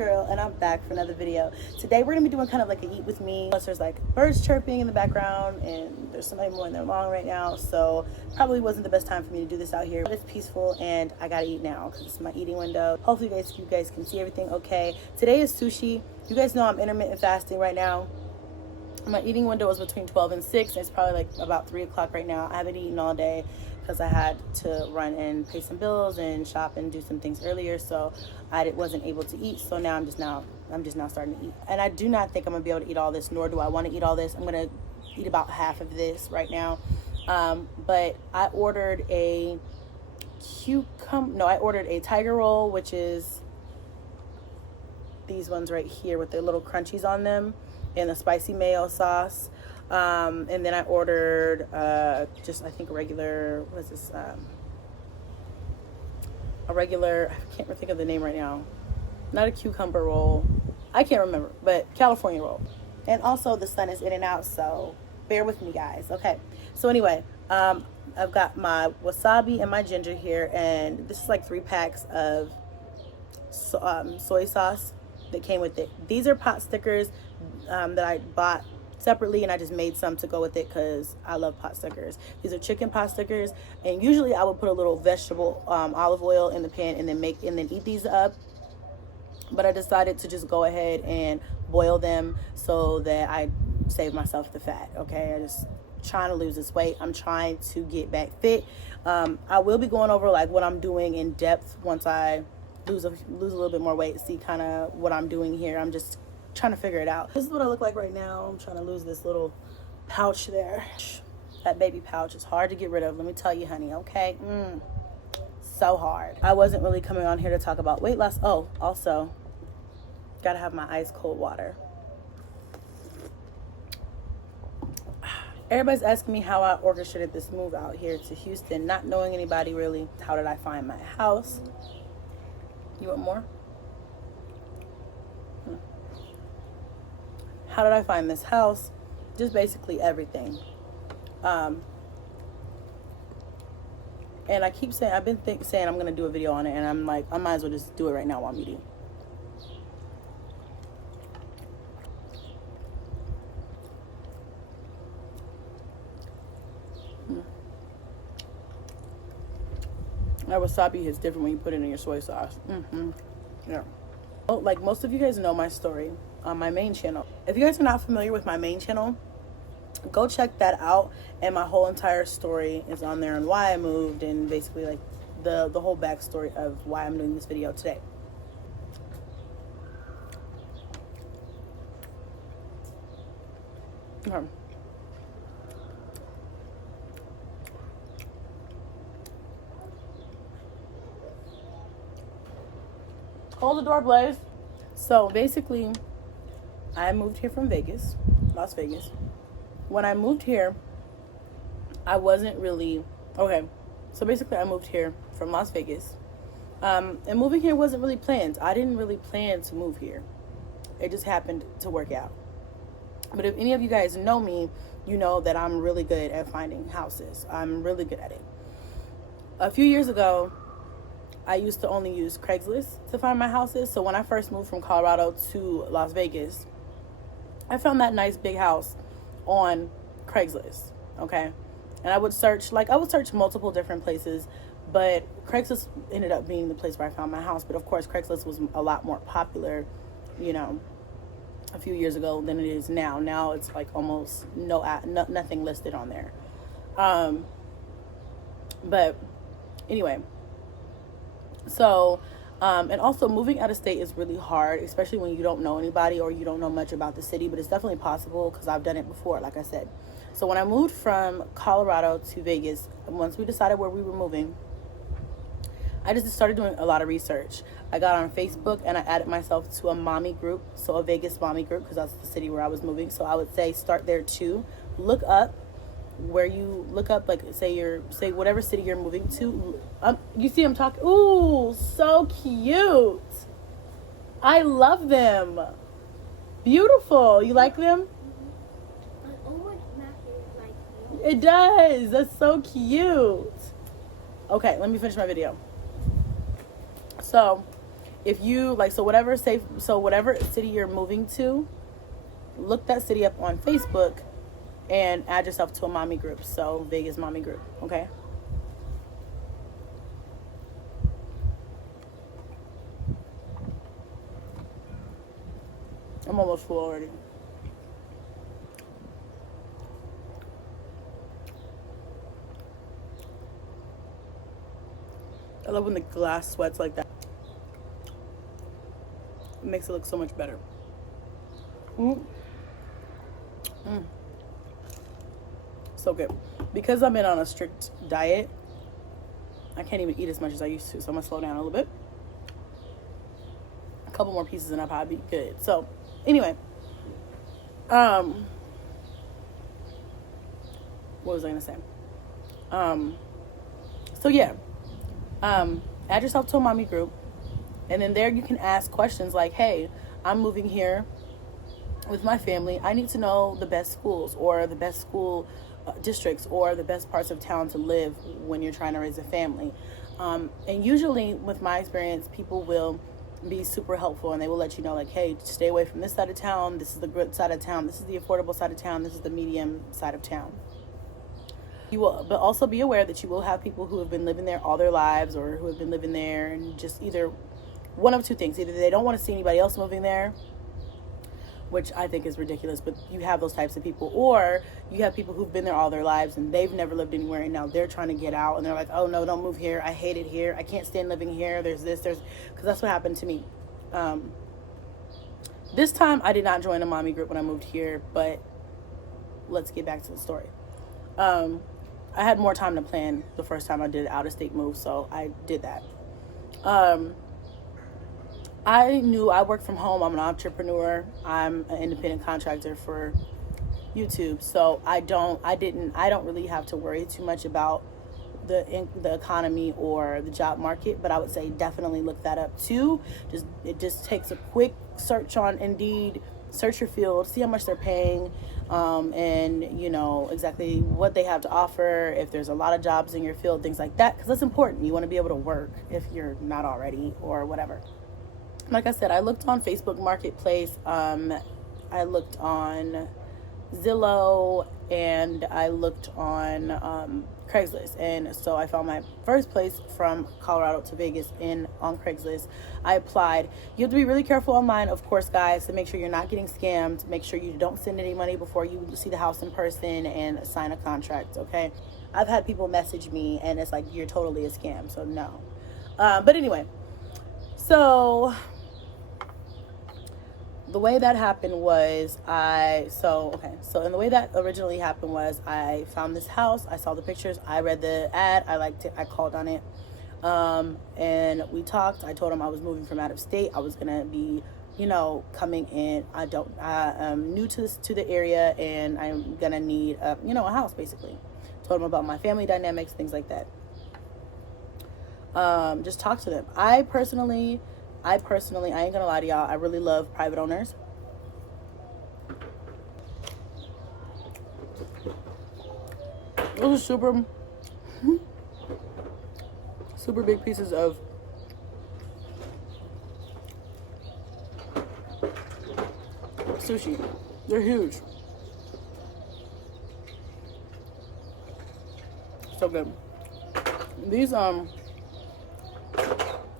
girl, and I'm back for another video. Today we're gonna be doing kind of like a eat with me. Plus there's like birds chirping in the background, and there's somebody mowing their lawn right now, so probably wasn't the best time for me to do this out here. But it's peaceful, and I gotta eat now because it's my eating window. Hopefully you guys can see everything okay. Today is sushi. You guys know I'm intermittent fasting right now. My eating window was between 12 and 6. It's probably like about 3 o'clock right now. I haven't eaten all day because I had to run and pay some bills and shop and do some things earlier, so I wasn't able to eat. So now I'm just now starting to eat, and I do not think I'm gonna be able to eat all this, nor do I want to eat all this. I'm gonna eat about half of this right now. But I ordered a I ordered a tiger roll, which is these ones right here with their little crunchies on them, and a spicy mayo sauce. And then I ordered just, I think, a regular, what is this? A regular, I can't think of the name right now. Not a cucumber roll. I can't remember, but California roll. And also the sun is in and out, so bear with me, guys. Okay. So anyway, I've got my wasabi and my ginger here, and this is like 3 packs of soy sauce that came with it. These are pot stickers that I bought separately, and I just made some to go with it because I love pot stickers. These are chicken pot stickers, and usually I would put a little vegetable olive oil in the pan and then eat these up, but I decided to just go ahead and boil them so that I save myself the fat. Okay, I just trying to lose this weight. I'm trying to get back fit. I will be going over like what I'm doing in depth once I lose a little bit more weight, see kind of what I'm doing here. I'm just trying to figure it out. This is what I look like right now. I'm trying to lose this little pouch there. That baby pouch is hard to get rid of, let me tell you, honey. Okay, so hard. I wasn't really coming on here to talk about weight loss. Oh, also gotta have my ice cold water. Everybody's asking me how I orchestrated this move out here to Houston, not knowing anybody really. How did I find my house? You want more? How did I find this house? Just basically everything. And I keep saying, I've been saying I'm gonna do a video on it, and I'm like, I might as well just do it right now while I'm eating. That wasabi is different when you put it in your soy sauce. Yeah. Well, like most of you guys know my story on my main channel. If you guys are not familiar with my main channel, go check that out, and my whole entire story is on there, and why I moved, and basically like the whole backstory of why I'm doing this video today. Okay. Hold the door, Blaze. So basically, I moved here from Las Vegas. When I moved here, I wasn't really, okay, so basically I moved here from Las Vegas. And moving here wasn't really planned. I didn't really plan to move here. It just happened to work out. But if any of you guys know me, you know that I'm really good at finding houses. I'm really good at it. A few years ago, I used to only use Craigslist to find my houses. So when I first moved from Colorado to Las Vegas, I found that nice big house on Craigslist, okay? And I would search multiple different places, but Craigslist ended up being the place where I found my house. But of course, Craigslist was a lot more popular, you know, a few years ago than it is now. Now it's like almost nothing listed on there. But anyway, so, and also moving out of state is really hard, especially when you don't know anybody or you don't know much about the city, but it's definitely possible because I've done it before, like I said. So when I moved from Colorado to Vegas, once we decided where we were moving, I just started doing a lot of research. I got on Facebook and I added myself to a mommy group, so a Vegas mommy group, because that's the city where I was moving. So I would say start there too. Look up where you look up, like say whatever city you're moving to. You see I'm talking. Ooh, so cute. I love them. Beautiful. You like them? It does. That's so cute. Okay, let me finish my video. So if you like, so whatever city you're moving to, look that city up on Facebook and add yourself to a mommy group. So Vegas mommy group, okay? I'm almost full already. I love when the glass sweats like that. It makes it look so much better. So good. Because I've been on a strict diet, I can't even eat as much as I used to. So I'm gonna slow down a little bit. A couple more pieces and I'll probably be good. So anyway, what was I gonna say? So yeah, add yourself to a mommy group, and then there you can ask questions like, hey, I'm moving here with my family. I need to know the best schools or the best school districts or the best parts of town to live when you're trying to raise a family. And usually with my experience, people will be super helpful and they will let you know, like, hey, stay away from this side of town. This is the good side of town. This is the affordable side of town. This is the medium side of town. You will, but also be aware that you will have people who have been living there all their lives, or who have been living there and just either one of two things. Either they don't want to see anybody else moving there, which I think is ridiculous, but you have those types of people, or you have people who've been there all their lives and they've never lived anywhere, and now they're trying to get out and they're like, oh no, don't move here. I hate it here. I can't stand living here. Because that's what happened to me. This time I did not join a mommy group when I moved here, but let's get back to the story. I had more time to plan the first time I did an out-of-state move, so I did that. I knew I work from home. I'm an entrepreneur. I'm an independent contractor for YouTube, so I don't really have to worry too much about the economy or the job market. But I would say definitely look that up too. It just takes a quick search on Indeed. Search your field, see how much they're paying, and you know exactly what they have to offer, if there's a lot of jobs in your field, things like that, because that's important. You want to be able to work if you're not already, or whatever. Like I said, I looked on Facebook Marketplace, I looked on Zillow, and I looked on Craigslist. And so I found my first place from Colorado to Vegas on Craigslist. I applied. You have to be really careful online, of course, guys, to make sure you're not getting scammed. Make sure you don't send any money before you see the house in person and sign a contract, okay? I've had people message me and it's like, you're totally a scam, so no. But anyway, so the way that happened was and the way that originally happened was I found this house, I saw the pictures, I read the ad, I liked it, I called on it, and we talked. I told him I was moving from out of state. I was gonna be, coming in. I'm new to the area, and I'm gonna need a house, basically. Told him about my family dynamics, things like that. Just talk to them. I personally, I ain't gonna lie to y'all, I really love private owners. Those are super big pieces of sushi. They're huge. So good. These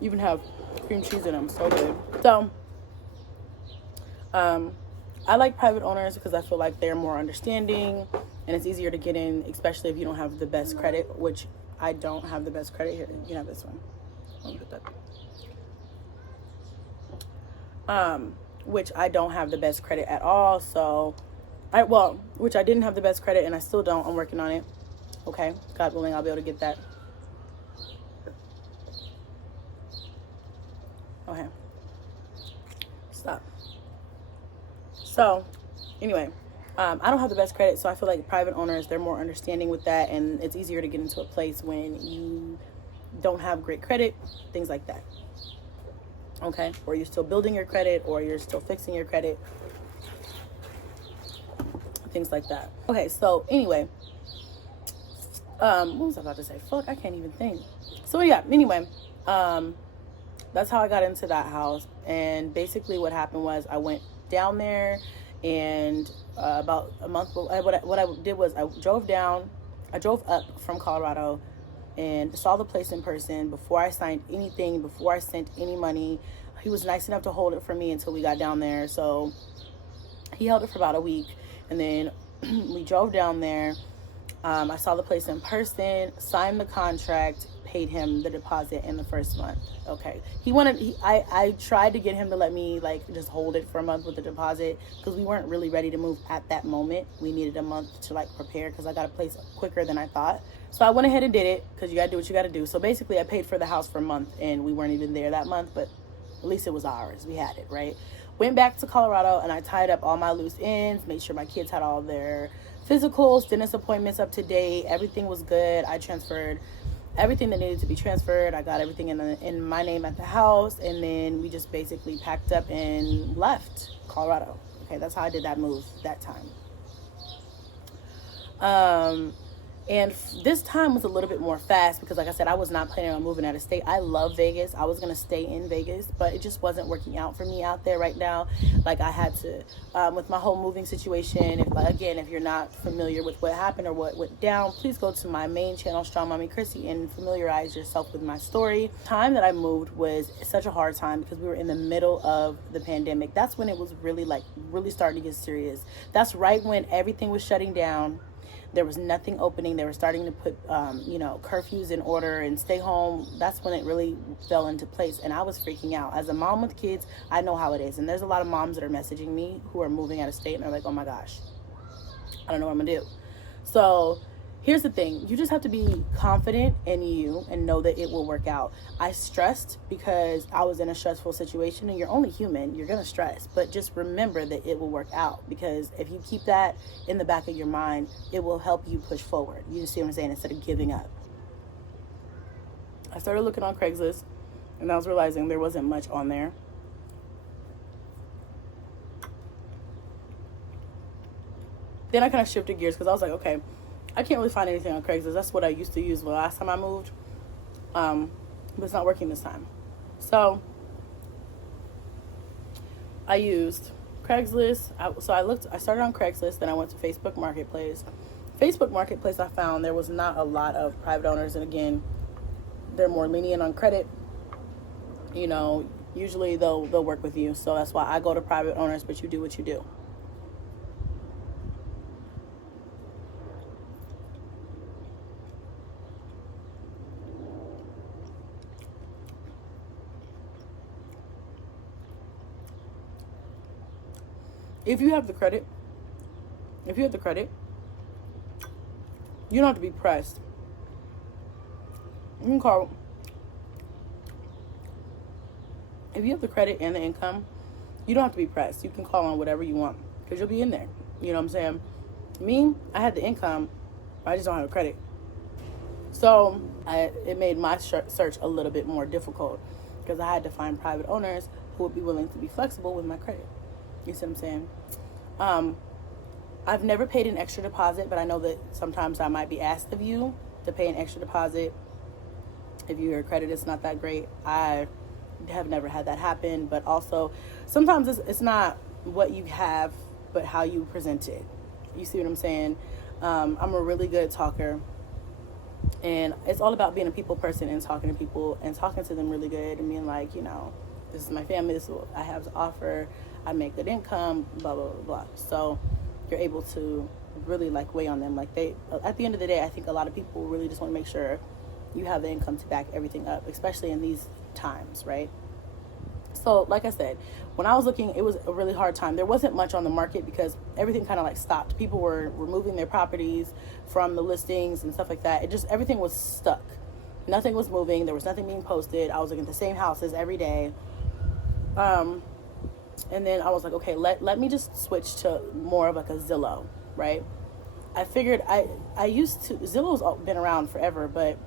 even have cream cheese in them. So good. So I like private owners because I feel like they're more understanding and it's easier to get in, especially if you don't have the best credit, which I don't have the best credit here. You have this one. Let me put that. Which I don't have the best credit at all. So which I didn't have the best credit and I still don't. I'm working on it. Okay. God willing, I'll be able to get that. Okay. Stop. So, anyway, I don't have the best credit, so I feel like private owners, they're more understanding with that, and it's easier to get into a place when you don't have great credit, things like that. Okay? Or you're still building your credit, or you're still fixing your credit, things like that. Okay, so anyway, what was I about to say? Fuck, I can't even think. So yeah, anyway, that's how I got into that house. And basically what happened was I went down there, and about a month, what I did was I drove up from Colorado and saw the place in person before I signed anything, before I sent any money. He was nice enough to hold it for me until we got down there. So he held it for about a week, and then we drove down there. I saw the place in person, signed the contract, paid him the deposit in the first month. Okay. I tried to get him to let me like just hold it for a month with the deposit, because we weren't really ready to move at that moment. We needed a month to like prepare, because I got a place quicker than I thought. So I went ahead and did it, because you gotta do what you gotta do. So basically I paid for the house for a month, and we weren't even there that month, but at least it was ours. We had it, right? Went back to Colorado, and I tied up all my loose ends, made sure my kids had all their physicals, dentist appointments up to date. Everything was good. I transferred everything that needed to be transferred. I got everything in my name at the house, and then we just basically packed up and left Colorado. Okay, that's how I did that move that time. And this time was a little bit more fast, because like I said, I was not planning on moving out of state. I love Vegas. I was going to stay in Vegas, but it just wasn't working out for me out there right now. Like I had to, with my whole moving situation. If you're not familiar with what happened or what went down, please go to my main channel, Strong Mommy Chrissy, and familiarize yourself with my story. The time that I moved was such a hard time, because we were in the middle of the pandemic. That's when it was really starting to get serious. That's right when everything was shutting down. There was nothing opening. They were starting to put, curfews in order and stay home. That's when it really fell into place. And I was freaking out. As a mom with kids, I know how it is. And there's a lot of moms that are messaging me who are moving out of state, and they're like, oh my gosh, I don't know what I'm gonna do. So here's the thing. You just have to be confident in you and know that it will work out. I stressed because I was in a stressful situation, and you're only human. You're going to stress, but just remember that it will work out, because if you keep that in the back of your mind, it will help you push forward. You see what I'm saying? Instead of giving up. I started looking on Craigslist, and I was realizing there wasn't much on there. Then I kind of shifted gears, because I was like, okay, I can't really find anything on Craigslist. That's what I used to use the last time I moved. But it's not working this time. So I used Craigslist. I started on Craigslist, then I went to Facebook Marketplace. Facebook Marketplace, I found there was not a lot of private owners. And again, they're more lenient on credit. Usually they'll work with you. So that's why I go to private owners, but you do what you do. If you have the credit, you don't have to be pressed. You can call. If you have the credit and the income, you don't have to be pressed. You can call on whatever you want, because you'll be in there. You know what I'm saying? Me, I had the income, but I just don't have the credit. So it made my search a little bit more difficult, because I had to find private owners who would be willing to be flexible with my credit. You see what I'm saying? I've never paid an extra deposit, but I know that sometimes I might be asked of you to pay an extra deposit if your credit is not that great. I have never had that happen, but also sometimes it's not what you have, but how you present it. You see what I'm saying? I'm a really good talker, and it's all about being a people person and talking to people and talking to them really good and being like, this is my family, this is what I have to offer, I make good income, blah, blah, blah, blah. So you're able to really weigh on them. At the end of the day, I think a lot of people really just want to make sure you have the income to back everything up, especially in these times, right? So like I said, when I was looking, it was a really hard time. There wasn't much on the market because everything kind of stopped. People were removing their properties from the listings and stuff like that. Everything was stuck. Nothing was moving. There was nothing being posted. I was looking at the same houses every day. And then I was like, okay, let me just switch to more of a Zillow, right? I figured Zillow's been around forever, but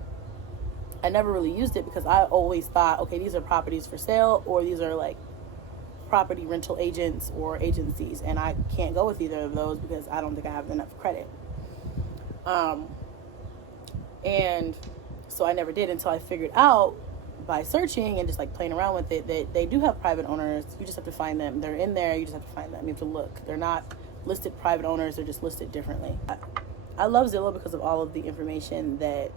I never really used it because I always thought, okay, these are properties for sale, or these are property rental agents or agencies, and I can't go with either of those because I don't think I have enough credit. And so I never did until I figured out by searching and just like playing around with it, that they do have private owners. You just have to find them. They're in there. You just have to find them. You have to look. They're not listed private owners. They're just listed differently. I love Zillow because of all of the information that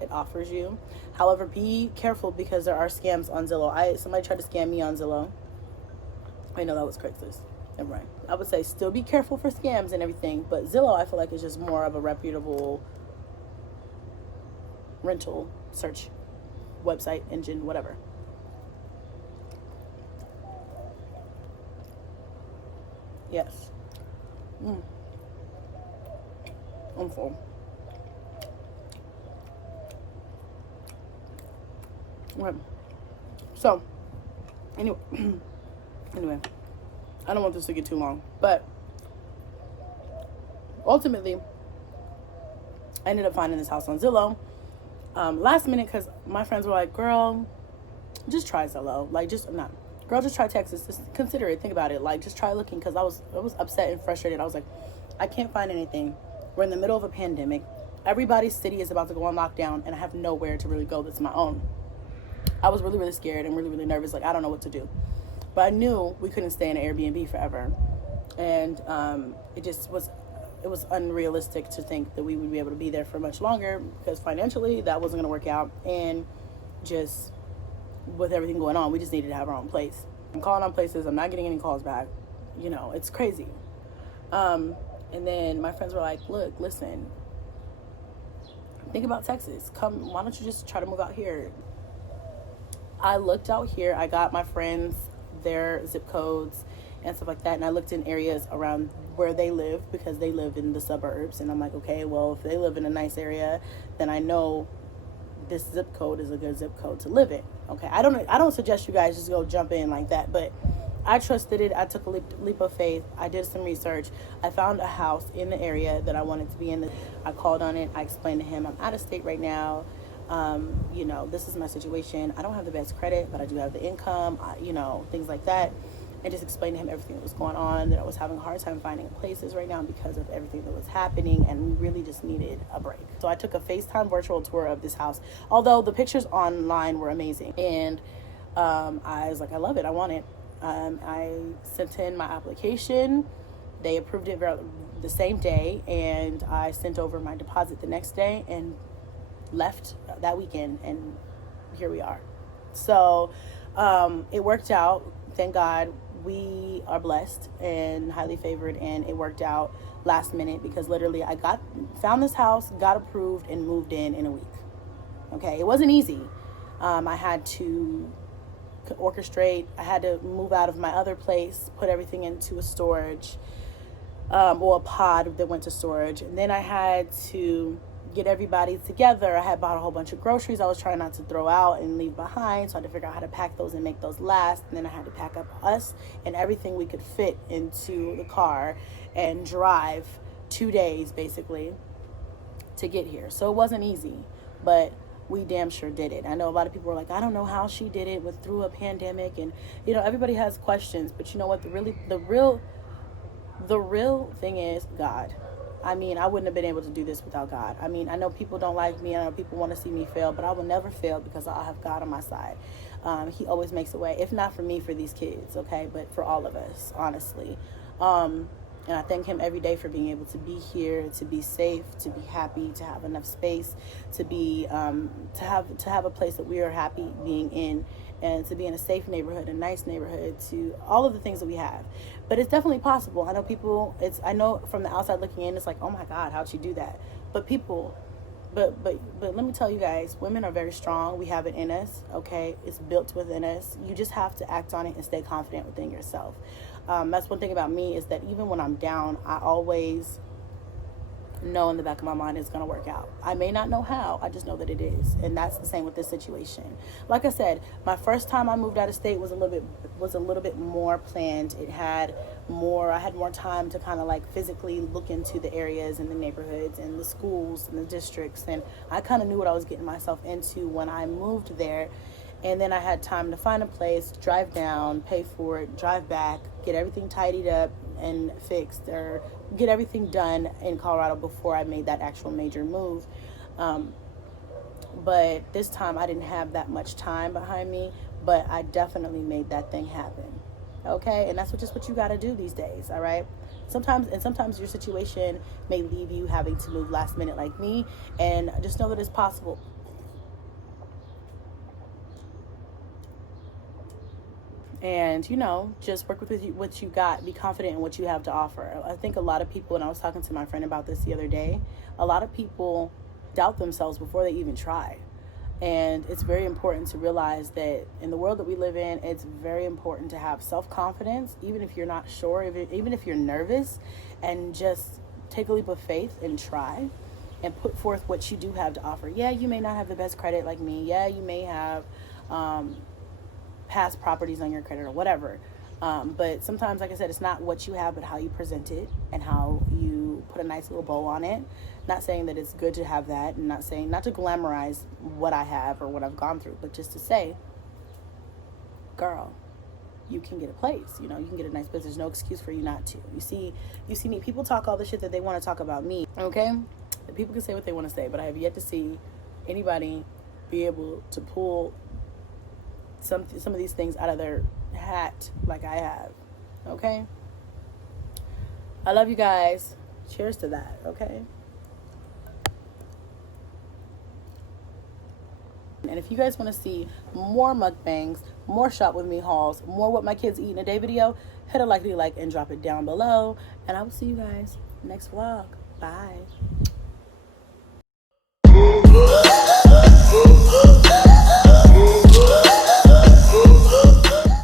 it offers you. However, be careful because there are scams on Zillow. Somebody tried to scam me on Zillow. I know that was Craigslist. Never mind. I would say still be careful for scams and everything, but Zillow I feel like is just more of a reputable rental search website engine, whatever. Yes. I'm full. Okay. So, anyway, I don't want this to get too long, but ultimately, I ended up finding this house on Zillow. Last minute, because my friends were like, girl, just try Zillow. Like, just try Texas. Just consider it. Think about it. Like, just try looking, because I was upset and frustrated. I was like, I can't find anything. We're in the middle of a pandemic. Everybody's city is about to go on lockdown, and I have nowhere to really go that's my own. I was really, really scared and really, really nervous. Like, I don't know what to do. But I knew we couldn't stay in an Airbnb forever. And it was unrealistic to think that we would be able to be there for much longer, because financially that wasn't going to work out, and just with everything going on, we just needed to have our own place. I'm calling on places, I'm not getting any calls back. It's crazy. And then my friends were like, look, listen, think about Texas. Why don't you just try to move out here? I looked out here. I got my friends their zip codes and stuff like that, and I looked in areas around where they live, because they live in the suburbs, and I'm like, okay, well, if they live in a nice area, then I know this zip code is a good zip code to live in. Okay, I don't suggest you guys just go jump in like that, but I trusted it. I took a leap of faith. I did some research. I found a house in the area that I wanted to be in. I called on it. I explained to him, I'm out of state right now. This is my situation. I don't have the best credit, but I do have the income, things like that. And just explained to him everything that was going on, that I was having a hard time finding places right now because of everything that was happening, and we really just needed a break. So I took a FaceTime virtual tour of this house, although the pictures online were amazing. And I was like, I love it. I want it. I sent in my application. They approved it the same day, and I sent over my deposit the next day and left that weekend, and here we are. So it worked out. Thank God. We are blessed and highly favored, and it worked out last minute, because literally I found this house, got approved, and moved in a week. Okay, it wasn't easy. I had to orchestrate. I had to move out of my other place, put everything into a storage, or a pod that went to storage, and then I had to get everybody together. I had bought a whole bunch of groceries I was trying not to throw out and leave behind, so I had to figure out how to pack those and make those last. And then I had to pack up us and everything we could fit into the car and drive 2 days basically to get here. So it wasn't easy, but we damn sure did it. I know a lot of people were like, I don't know how she did it through a pandemic, and everybody has questions, but you know what, the real thing is God. I mean, I wouldn't have been able to do this without God. I mean, I know people don't like me. I know people want to see me fail, but I will never fail because I'll have God on my side. He always makes a way, if not for me, for these kids, okay? But for all of us, honestly. And I thank him every day for being able to be here, to be safe, to be happy, to have enough space, to be to have a place that we are happy being in, and to be in a safe neighborhood, a nice neighborhood, to all of the things that we have. But it's definitely possible. I know from the outside looking in, it's like, oh my God, how'd she do that? But let me tell you guys, women are very strong. We have it in us, okay? It's built within us. You just have to act on it and stay confident within yourself. That's one thing about me, is that even when I'm down, I always know in the back of my mind it's going to work out. I may not know how, I just know that it is. And that's the same with this situation. Like I said, my first time I moved out of state was a little bit more planned. I had more time to kind of like physically look into the areas and the neighborhoods and the schools and the districts, and I kind of knew what I was getting myself into when I moved there. And then I had time to find a place, drive down, pay for it, drive back, get everything tidied up and fixed, or get everything done in Colorado before I made that actual major move. But this time I didn't have that much time behind me, but I definitely made that thing happen. Okay? And that's just what you got to do these days, all right? Sometimes your situation may leave you having to move last minute like me, and just know that it's possible. And just work with what you got. Be confident in what you have to offer. I think a lot of people, and I was talking to my friend about this the other day, a lot of people doubt themselves before they even try. And it's very important to realize that in the world that we live in, it's very important to have self-confidence, even if you're not sure, even if you're nervous, and just take a leap of faith and try and put forth what you do have to offer. Yeah, you may not have the best credit like me. Yeah, you may have past properties on your credit or whatever. But sometimes, like I said, it's not what you have, but how you present it and how you put a nice little bow on it. Not saying that it's good to have that, and not to glamorize what I have or what I've gone through, but just to say, girl, you can get a place. You can get a nice place. There's no excuse for you not to. You see me. People talk all the shit that they want to talk about me. Okay, people can say what they want to say, but I have yet to see anybody be able to pull some of these things out of their hat like I have. Okay, I love you guys. Cheers to that. Okay. And if you guys want to see more mukbangs, more shop with me hauls, more what my kids eat in a day video, hit a like and drop it down below. And I will see you guys next vlog. Bye.